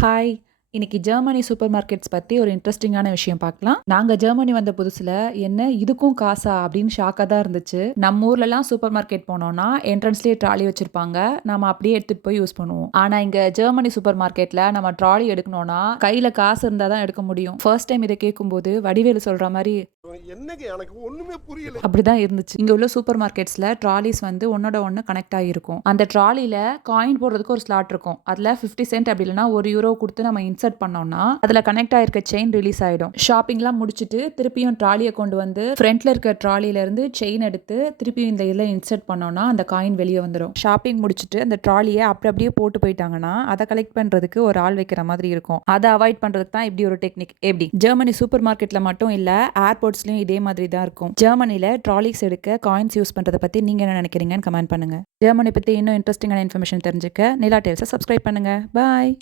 Hi! இன்னைக்கு Germany super markets பத்தி ஒரு இன்ட்ரஸ்டிங்கான விஷயம் பார்க்கலாம். நாங்க ஜெர்மனி வந்த புதுசுல, "என்ன இதுக்கும் காசா?" அப்படின்னு ஷாக்கா தான் இருந்துச்சு. நம்ம ஊர்லலாம் சூப்பர் மார்க்கெட் போனோம்னா, என்ட்ரன்ஸ்லயே ட்ராலி வச்சிருப்பாங்க. நாம அப்படியே எடுத்துட்டு போய் யூஸ் பண்ணுவோம். ஆனா இங்க ஜெர்மனி சூப்பர் மார்க்கெட்ல நம்ம ட்ராலி எடுக்கணும்னா, கையில காசு இருந்தா தான் எடுக்க முடியும். ஃபர்ஸ்ட் டைம் இத கேட்கும்போது வடிவேலு சொல்ற மாரி என்னங்க எனக்கு ஒண்ணுமே புரியல. அப்படிதான் இருந்துச்சு. இங்க உள்ள சூப்பர் மார்க்கெட்ஸ்ல ட்ராலிஸ் வந்து ஒன்னோட ஒண்ணு கனெக்ட் ஆகியிருக்கும். அந்த ட்ராலில காயின் போடுறதுக்கு ஒரு ஸ்லாட் இருக்கும். அதுல 50 சென்ட் அப்படி இல்லைன்னா €1 குடுத்து நம்ம இன்சர்ட் பண்ணோம்னா, அதுல கனெக்ட் ஆயிருக்க செயின் ரிலீஸ் ஆயிடும். ஷாப்பிங்லாம் முடிச்சுட்டு திருப்பியும் ட்ராலிய கொண்டு வந்து ஃப்ரண்ட்ல இருக்க ட்ராலில இருந்து செயின் எடுத்து திருப்பியும் இந்த இதுல இன்சர்ட் பண்ணோம்னா, அந்த காயின் வெளிய வந்துரும். ஷாப்பிங் முடிச்சுட்டு அந்த ட்ராலிய அப்படியே போட்டு போயிட்டாங்கன்னா, அத கலெக்ட் பண்றதுக்கு ஒரு ஆள் வைக்கிற மாதிரி இருக்கும். அத அவாய்ட் பண்றதுக்கு தான் இப்படி ஒரு டெக்னிக். எப்படி? ஜெர்மனி சூப்பர் மார்க்கெட்ல மட்டும் இல்ல, ஏர்போர்ட்ஸ்லயும் இதே மாதிரி தான் இருக்கும். ஜெர்மனில ட்ராலிஸ் எடுக்க காயின்ஸ் யூஸ் பண்றத பத்தி நீங்க என்ன நினைக்கிறீங்கன்னு கமெண்ட் பண்ணுங்க. ஜெர்மனி பத்தி இன்னும் இன்ட்ரெஸ்டிங்கான இன்ஃபர்மேஷன் தெரிஞ்சுக்க நிலா டேல்ஸை சப்ஸ்கிரைப் பண்ணுங்க. பாய்.